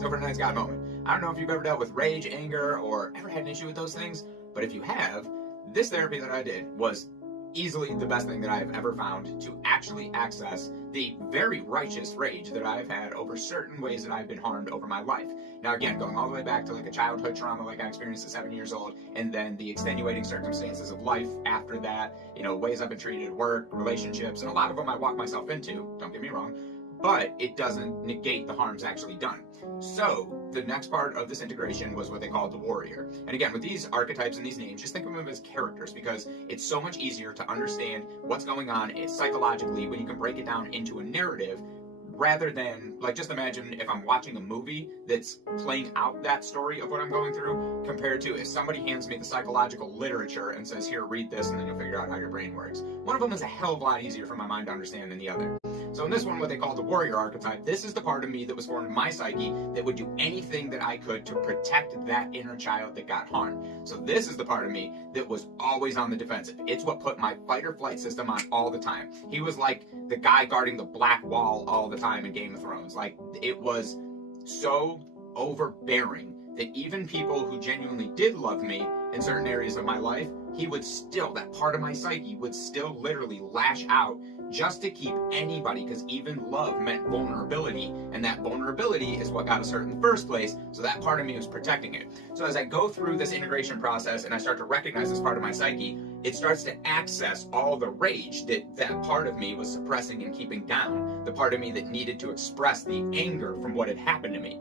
So for tonight's God moment, I don't know if you've ever dealt with rage, anger, or ever had an issue with those things, but if you have, this therapy that I did was easily the best thing that I've ever found to actually access the very righteous rage that I've had over certain ways that I've been harmed over my life. Now, again, going all the way back to like a childhood trauma like I experienced at 7 years old, and then the extenuating circumstances of life after that, ways I've been treated at work, relationships, and a lot of them I walk myself into, don't get me wrong, but it doesn't negate the harms actually done. So the next part of this integration was what they called the warrior. And again, with these archetypes and these names, just think of them as characters because it's so much easier to understand what's going on psychologically when you can break it down into a narrative rather than, like, just imagine if I'm watching a movie that's playing out that story of what I'm going through compared to if somebody hands me the psychological literature and says, here, read this, and then you'll figure out how your brain works. One of them is a hell of a lot easier for my mind to understand than the other. So in this one, what they call the warrior archetype, this is the part of me that was formed in my psyche that would do anything that I could to protect that inner child that got harmed. So this is the part of me that was always on the defensive. It's what put my fight or flight system on all the time. He was like the guy guarding the black wall all the time in Game of Thrones. Like, it was so overbearing that even people who genuinely did love me in certain areas of my life, he would still, that part of my psyche would still literally lash out just to keep anybody, because even love meant vulnerability, and that vulnerability is what got us hurt in the first place, so that part of me was protecting it. So as I go through this integration process and I start to recognize this part of my psyche, it starts to access all the rage that part of me was suppressing and keeping down, the part of me that needed to express the anger from what had happened to me.